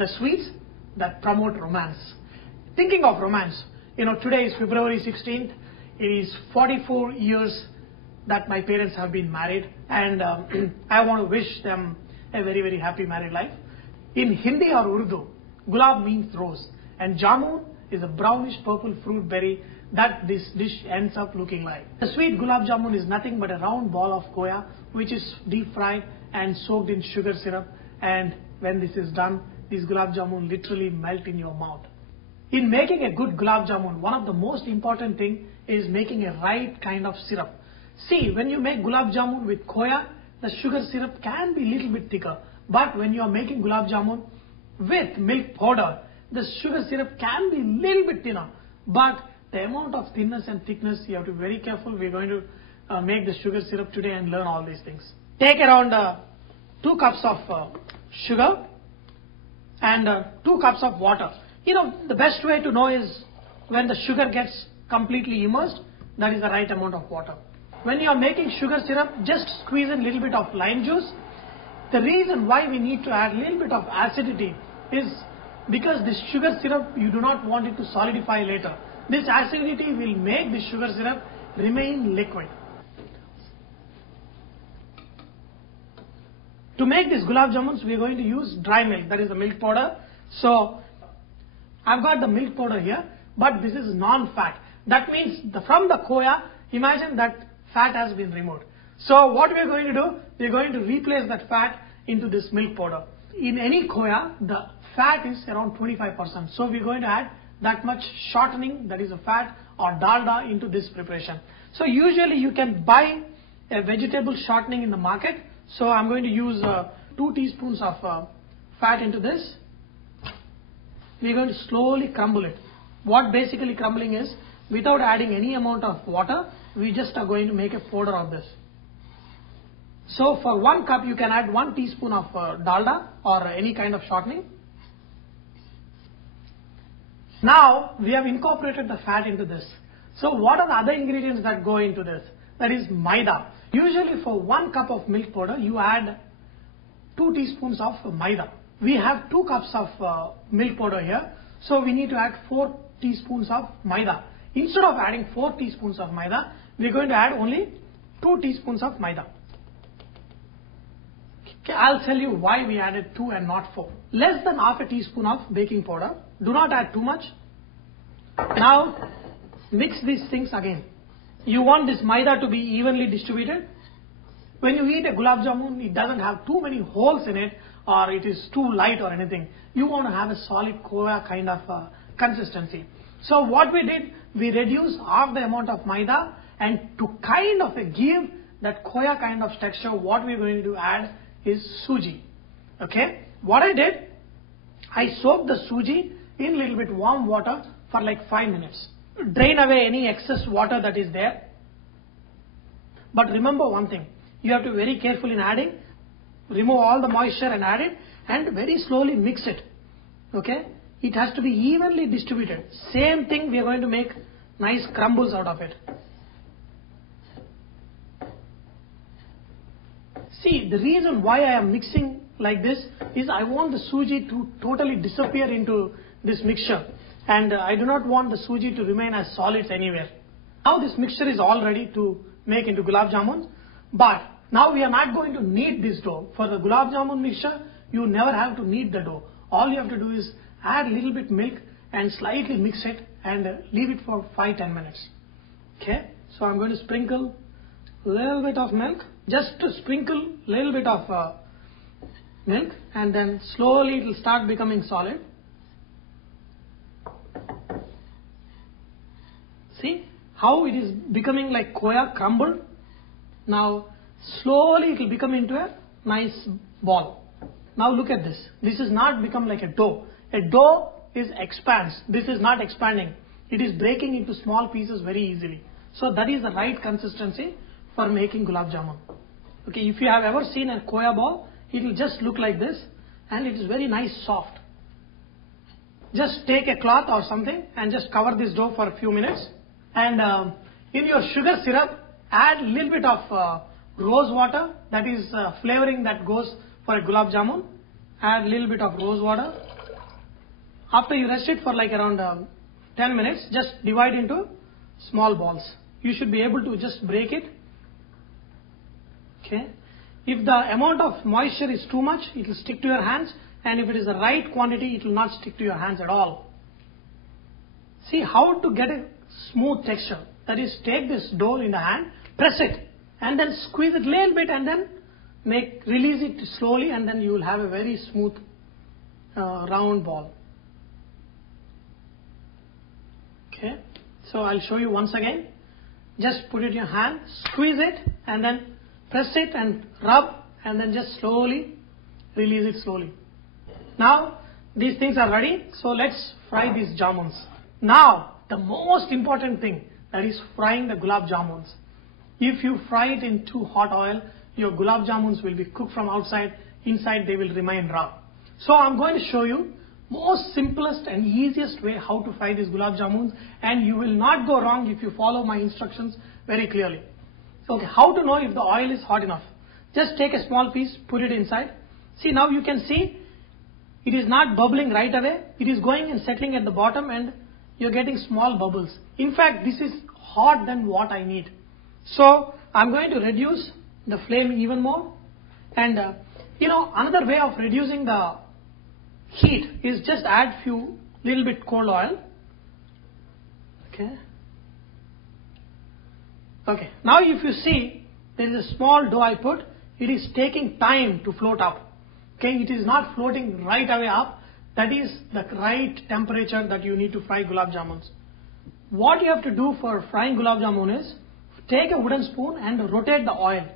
the sweets that promote romance. Thinking of romance, today is February 16th. It is 44 years that my parents have been married, and I want to wish them a very, very happy married life. In Hindi or Urdu, gulab means rose, and jamun is a brownish purple fruit berry that this dish ends up looking like. The sweet gulab jamun is nothing but a round ball of khoya which is deep fried and soaked in sugar syrup, and when this is done, these gulab jamun literally melt in your mouth. In making a good gulab jamun, one of the most important thing is making a right kind of syrup. See, when you make gulab jamun with khoya, the sugar syrup can be a little bit thicker, but when you are making gulab jamun with milk powder, the sugar syrup can be a little bit thinner, but the amount of thinness and thickness, you have to be very careful. We are going to make the sugar syrup today and learn all these things. Take around 2 cups of sugar and 2 cups of water. The best way to know is when the sugar gets completely immersed, that is the right amount of water. When you are making sugar syrup, just squeeze in a little bit of lime juice. The reason why we need to add a little bit of acidity is because this sugar syrup, you do not want it to solidify later. This acidity will make the sugar syrup remain liquid. To make these gulab jamuns, we are going to use dry milk, that is the milk powder. So, I've got the milk powder here, but this is non-fat. That means from the khoya, imagine that fat has been removed. So, what we are going to do, we are going to replace that fat into this milk powder. In any khoya, the fat is around 25%. So, we are going to add that much shortening, that is a fat or dalda, into this preparation. So, usually you can buy a vegetable shortening in the market. So, I'm going to use 2 teaspoons of fat into this. We are going to slowly crumble it. What basically crumbling is, without adding any amount of water, we just are going to make a powder of this. So, for 1 cup, you can add 1 teaspoon of dalda or any kind of shortening. Now, we have incorporated the fat into this. So, what are the other ingredients that go into this? That is maida. Usually, for 1 cup of milk powder, you add 2 teaspoons of maida. We have 2 cups of milk powder here. So, we need to add 4 teaspoons of maida. Instead of adding 4 teaspoons of maida, we are going to add only 2 teaspoons of maida. Okay, I'll tell you why we added 2 and not 4. Less than half a teaspoon of baking powder. Do not add too much. Now, mix these things again. You want this maida to be evenly distributed. When you eat a gulab jamun, it doesn't have too many holes in it, or it is too light or anything. You want to have a solid khoya kind of consistency. So what we did, we reduced half the amount of maida, and to kind of give that khoya kind of texture, what we're going to add is suji. Okay? What I did, I soaked the suji in a little bit warm water for like 5 minutes. Drain away any excess water that is there. But remember one thing, you have to be very careful in adding. Remove all the moisture and add it, and very slowly mix it. Okay? It has to be evenly distributed. Same thing, we are going to make nice crumbles out of it. See, the reason why I am mixing like this is I want the suji to totally disappear into this mixture, and I do not want the suji to remain as solids anywhere. Now this mixture is all ready to make into gulab jamun, but now we are not going to knead this dough. For the gulab jamun mixture, you never have to knead the dough. All you have to do is add a little bit milk and slightly mix it and leave it for 5-10 minutes. Okay, so I'm going to sprinkle a little bit of milk, just to sprinkle a little bit of milk, and then slowly it will start becoming solid. See how it is becoming like khoya crumbled. Now slowly it will become into a nice ball. Now look at this. This is not become like a dough. A dough expands. This is not expanding. It is breaking into small pieces very easily. So that is the right consistency for making gulab jamun. Okay, if you have ever seen a khoya ball, it will just look like this, and it is very nice soft. Just take a cloth or something and just cover this dough for a few minutes. And in your sugar syrup, add a little bit of rose water, that is flavoring that goes for a gulab jamun. Add a little bit of rose water. After you rest it for like around 10 minutes, just divide into small balls. You should be able to just break it. Okay. If the amount of moisture is too much, it will stick to your hands, and if it is the right quantity, it will not stick to your hands at all. See how to get a smooth texture. That is, take this dough in the hand, press it, and then squeeze it a little bit, and then release it slowly, and then you will have a very smooth round ball. Okay. So I'll show you once again. Just put it in your hand, squeeze it, and then press it and rub, and then just slowly release it slowly. Now these things are ready, so let's fry these jamuns. Now the most important thing, that is frying the gulab jamuns. If you fry it in too hot oil, your gulab jamuns will be cooked from outside, inside they will remain raw. So I'm going to show you most simplest and easiest way how to fry these gulab jamuns, and you will not go wrong if you follow my instructions very clearly. Okay, how to know if the oil is hot enough? Just take a small piece, put it inside. See, now you can see it is not bubbling right away. It is going and settling at the bottom, and you're getting small bubbles. In fact, this is hot than what I need. So I'm going to reduce the flame even more. And another way of reducing the heat is just add little bit cold oil. Okay. Now if you see, there is a small dough I put. It is taking time to float up. Okay, it is not floating right away up. That is the right temperature that you need to fry gulab jamuns. What you have to do for frying gulab jamun is take a wooden spoon and rotate the oil.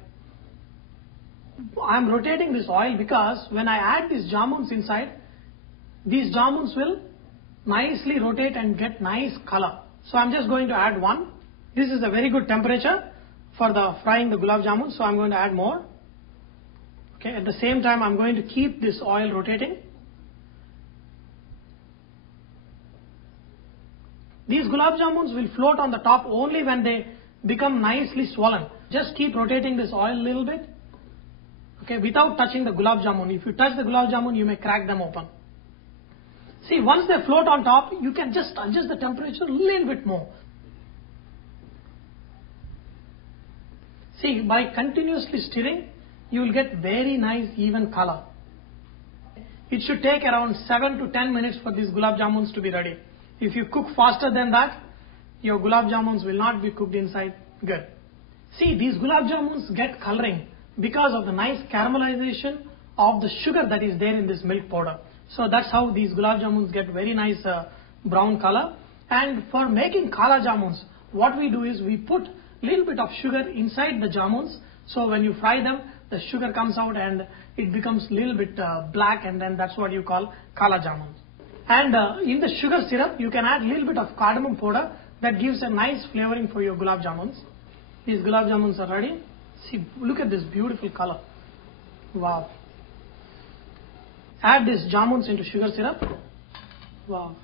I am rotating this oil because when I add these jamuns inside, these jamuns will nicely rotate and get nice color. So I'm just going to add one. This is a very good temperature for the frying the gulab jamun, so I'm going to add more. Okay, at the same time I'm going to keep this oil rotating. These gulab jamuns will float on the top only when they become nicely swollen. Just keep rotating this oil a little bit. Okay, without touching the gulab jamun. If you touch the gulab jamun, you may crack them open. See, once they float on top, you can just adjust the temperature a little bit more. See, by continuously stirring, you will get very nice even color. It should take around 7 to 10 minutes for these gulab jamuns to be ready. If you cook faster than that, your gulab jamuns will not be cooked inside good. See, these gulab jamuns get coloring because of the nice caramelization of the sugar that is there in this milk powder. So that's how these gulab jamuns get very nice brown color. And for making kala jamuns, what we do is we put little bit of sugar inside the jamuns. So when you fry them, the sugar comes out and it becomes little bit black, and then that's what you call kala jamuns. And in the sugar syrup, you can add a little bit of cardamom powder that gives a nice flavoring for your gulab jamuns. These gulab jamuns are ready. See, look at this beautiful color. Wow. Add these jamuns into sugar syrup. Wow.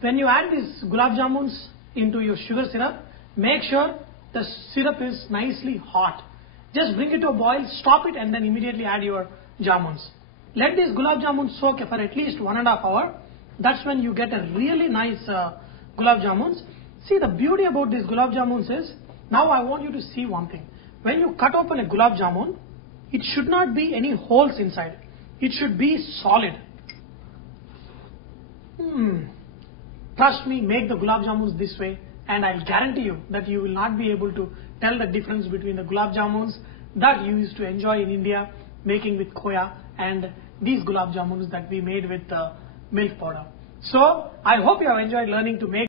When you add these gulab jamuns into your sugar syrup, make sure the syrup is nicely hot. Just bring it to a boil, stop it, and then immediately add your jamuns. Let these gulab jamuns soak for at least 1.5 hours. That's when you get a really nice gulab jamuns. See, the beauty about these gulab jamuns is, now I want you to see one thing. When you cut open a gulab jamun, it should not be any holes inside. It should be solid. Trust me, make the gulab jamuns this way, and I'll guarantee you that you will not be able to tell the difference between the gulab jamuns that you used to enjoy in India making with khoya and these gulab jamuns that we made with milk powder. So I hope you have enjoyed learning to make